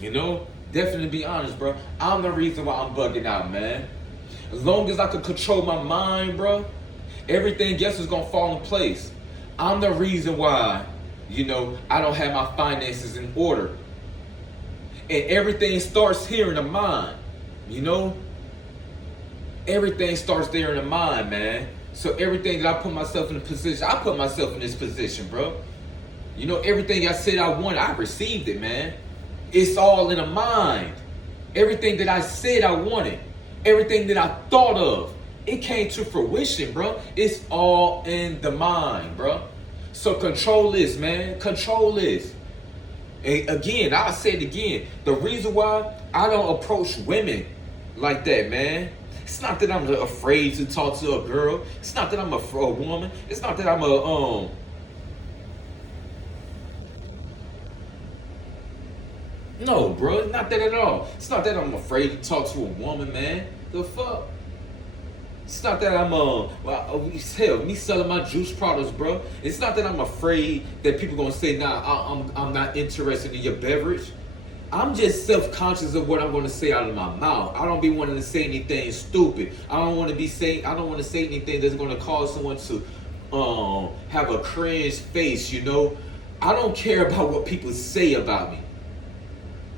You know, definitely be honest, bro. I'm the reason why I'm bugging out, man. As long as I can control my mind, bro, everything else is gonna fall in place. I'm the reason why, I don't have my finances in order. And everything starts here in the mind. You know, everything starts there in the mind, man. So everything that I put myself in a position, I put myself in this position, bro. Everything I said I wanted, I received it, man. It's all in the mind. Everything that I said I wanted, everything that I thought of, it came to fruition, bro. It's all in the mind, bro. So control this, man. Control this. And again, I'll say it again. The reason why I don't approach women like that, man. It's not that I'm afraid to talk to a girl. It's not that I'm a woman. It's not that I'm a No, bro, not that at all. It's not that I'm afraid to talk to a woman, man. The fuck? It's not that I'm hell, me selling my juice products, bro. It's not that I'm afraid that people gonna say, nah, I'm not interested in your beverage. I'm just self-conscious of what I'm gonna say out of my mouth. I don't be wanting to say anything stupid. I don't want to say anything that's gonna cause someone to have a cringe face. I don't care about what people say about me.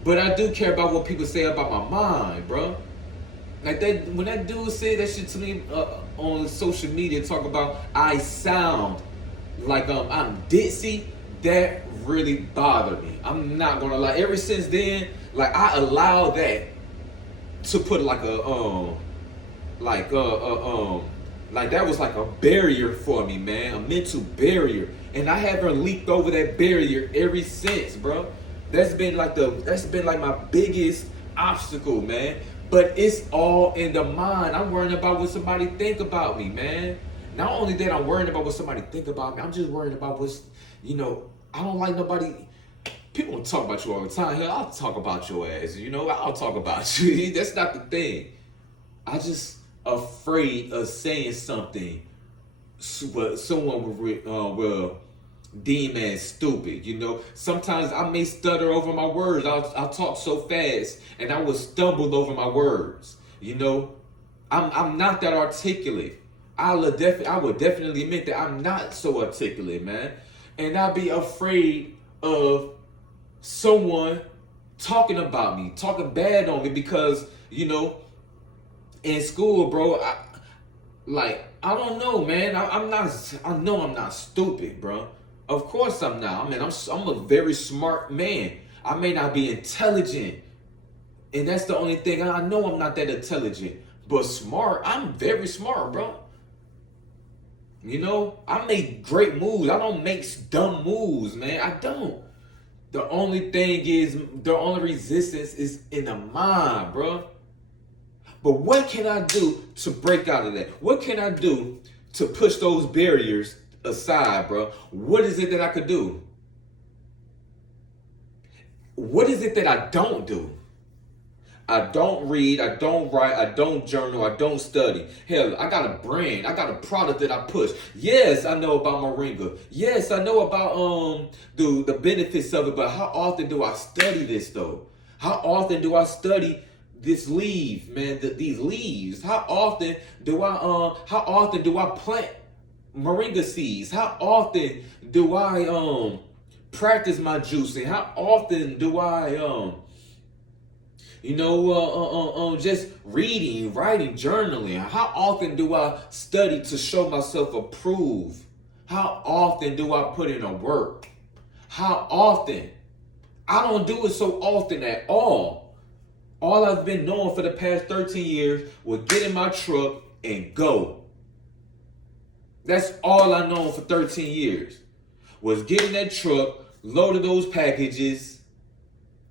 But I do care about what people say about my mind, bro. Like that, when that dude said that shit to me on social media, talk about I sound like I'm ditzy, that really bothered me. I'm not gonna lie. Ever since then, like I allowed that to put like like that was like a barrier for me, man, a mental barrier, and I haven't leaped over that barrier ever since, bro. That's been like my biggest obstacle, man. But it's all in the mind. I'm worrying about what somebody think about me, man. Not only that, I'm worrying about what somebody think about me. I'm just worried about I don't like nobody. People don't talk about you all the time. Hell, I'll talk about your ass. I'll talk about you. That's not the thing. I just afraid of saying something what someone will deem as stupid. Sometimes I may stutter over my words. I'll talk so fast and I will stumble over my words. I'm not that articulate. I would definitely admit that I'm not so articulate, man. And I'll be afraid of someone talking about me, talking bad on me because, in school, bro, I don't know, man. I'm not. I know I'm not stupid, bro. Of course I'm not. I mean, I'm a very smart man. I may not be intelligent, and that's the only thing. I know I'm not that intelligent, but smart. I'm very smart, bro. I make great moves. I don't make dumb moves, man. I don't. The only resistance is in the mind, bro. But what can I do to break out of that? What can I do to push those barriers aside, bro? What is it that I could do? What is it that I don't do? I don't read, I don't write, I don't journal, I don't study. Hell, I got a brand, I got a product that I push. Yes, I know about Moringa. Yes, I know about the benefits of it, but how often do I study this though? How often do I study this leaf, man? These leaves. How often do I plant Moringa seeds? How often do I practice my juicing? How often do I just reading, writing, journaling? How often do I study to show myself approved? How often do I put in a work? How often? I don't do it so often at all. All I've been doing for the past 13 years was get in my truck and go. That's all I known for 13 years. Was get in that truck, loading those packages,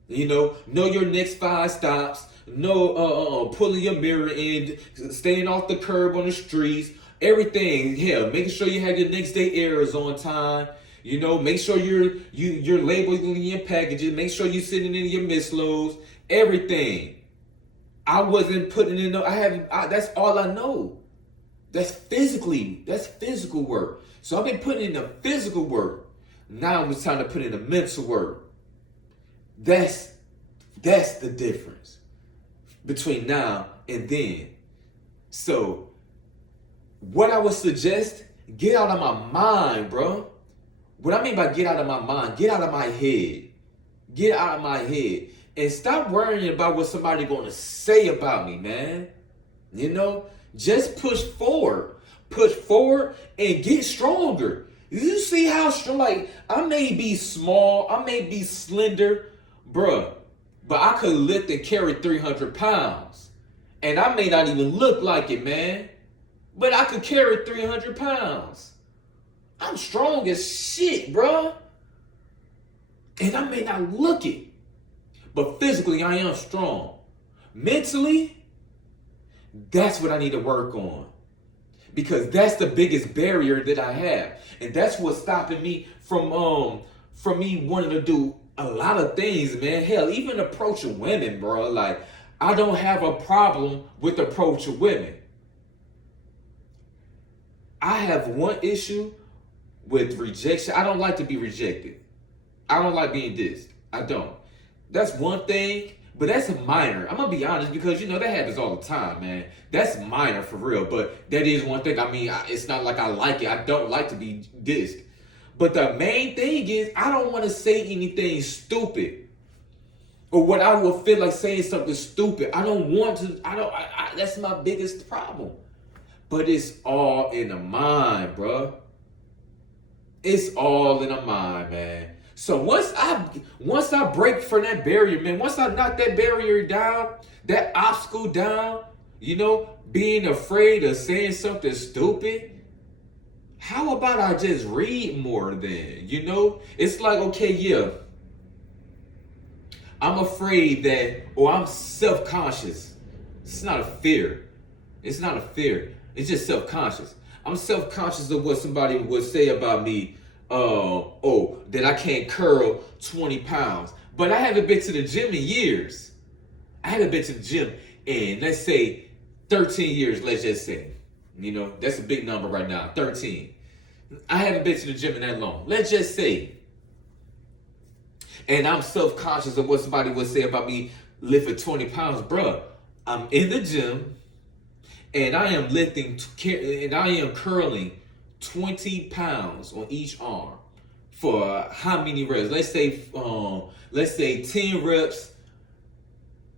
know your next 5 stops, pulling your mirror in, staying off the curb on the streets, everything. Hell, making sure you have your next day errors on time. Make sure you're labeling your packages. Make sure you're sending in your misloads. Everything. I wasn't putting in. That's all I know. That's physical work. So I've been putting in the physical work. Now it's time to put in the mental work. That's That's the difference between now and then. So, what I would suggest, get out of my mind, bro. What I mean by get out of my mind, get out of my head. Get out of my head. And stop worrying about what somebody gonna say about me, man. You know? Just push forward. Push forward and get stronger. You see how strong, like, I may be small, I may be slender, bruh, but I could lift and carry 300 pounds. And I may not even look like it, man. But I could carry 300 pounds. I'm strong as shit, bro. And I may not look it. But physically, I am strong. Mentally, that's what I need to work on. Because that's the biggest barrier that I have. And that's what's stopping me from me wanting to do a lot of things, man. Hell, even approaching women, bro. Like, I don't have a problem with approaching women. I have one issue with rejection. I don't like to be rejected. I don't like being dissed. I don't. That's one thing, but that's a minor. I'm going to be honest because, you know, that happens all the time, man. That's minor for real, but that is one thing. I mean, it's not like I like it. I don't like to be dissed. But the main thing is I don't want to say anything stupid or what I would feel like saying something stupid. I don't want to. That's my biggest problem. But it's all in the mind, bro. It's all in the mind, man. So once I break from that barrier, man, once I knock that barrier down, that obstacle down, you know, being afraid of saying something stupid, how about I just read more then, you know? It's like, okay, yeah, I'm afraid that, or I'm self-conscious. It's not a fear. It's not a fear. It's just self-conscious. I'm self-conscious of what somebody would say about me. That I can't curl 20 pounds. But I haven't been to the gym in years. I haven't been to the gym in, let's say, 13 years, let's just say. You know, that's a big number right now, 13. I haven't been to the gym in that long. Let's just say. And I'm self-conscious of what somebody would say about me lifting 20 pounds. Bruh, I'm in the gym. And I am curling 20 pounds on each arm for how many reps? Let's say 10 reps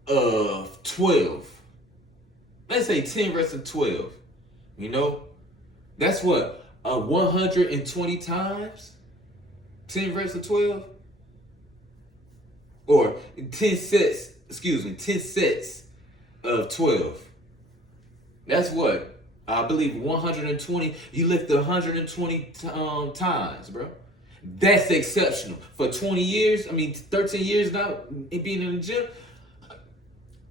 of 12. Let's say 10 reps of 12. You know, that's what 120 times 10 reps of 12, or 10 sets. 10 sets of 12. That's what? I believe 120. You lift 120 times, bro. That's exceptional. For 20 years, 13 years now, being in the gym.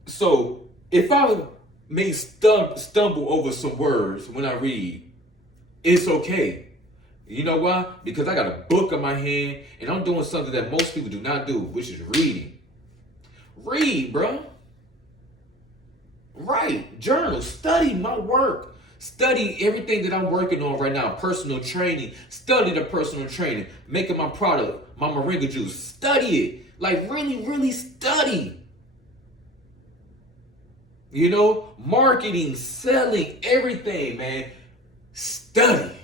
So, if I may stumble over some words when I read, it's okay. You know why? Because I got a book in my hand, and I'm doing something that most people do not do, which is reading. Read, bro. Write, journal, study my work. Study everything that I'm working on right now. Personal training. Study the personal training. Making my product, my moringa juice. Study it. Like really, really study. You know, marketing, selling, everything, man. Study.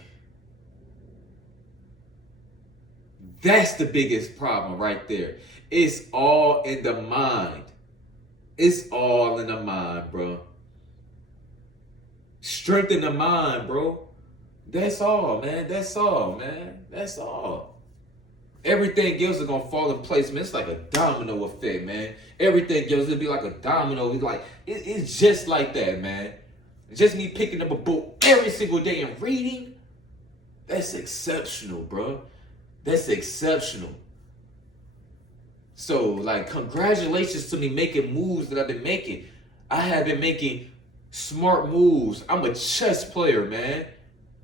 That's the biggest problem right there. It's all in the mind. It's all in the mind, bro. Strengthen the mind, bro. That's all, man. That's all, man. That's all. Everything else is gonna fall in place, man. It's like a domino effect, man. Everything else, it'll be like a domino. It's just like that, man. Just me picking up a book every single day and reading. That's exceptional, bro. That's exceptional. So, like, congratulations to me making moves that I've been making. I have been making smart moves. I'm a chess player, man.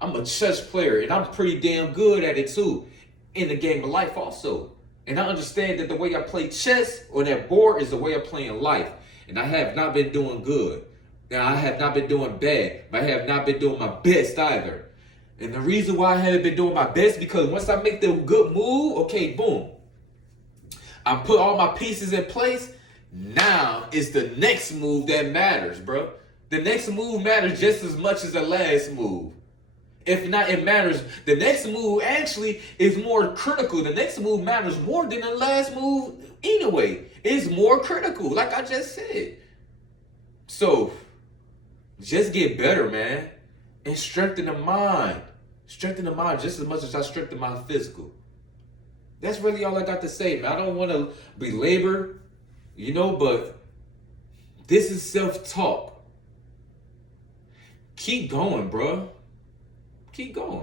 I'm a chess player, and I'm pretty damn good at it, too. In the game of life, also. And I understand that the way I play chess on that board is the way I play in life. And I have not been doing good. Now, I have not been doing bad, but I have not been doing my best either. And the reason why I haven't been doing my best, because once I make the good move, okay, boom. I put all my pieces in place, Now it's the next move that matters, bro. The next move matters just as much as the last move. If not, it matters. The next move actually is more critical. The next move matters more than the last move anyway. It's more critical, like I just said. So, just get better, man. And strengthen the mind. Strengthen the mind just as much as I strengthen my physical. That's really all I got to say, man. I don't want to belabor, but this is self-talk. Keep going, bro. Keep going.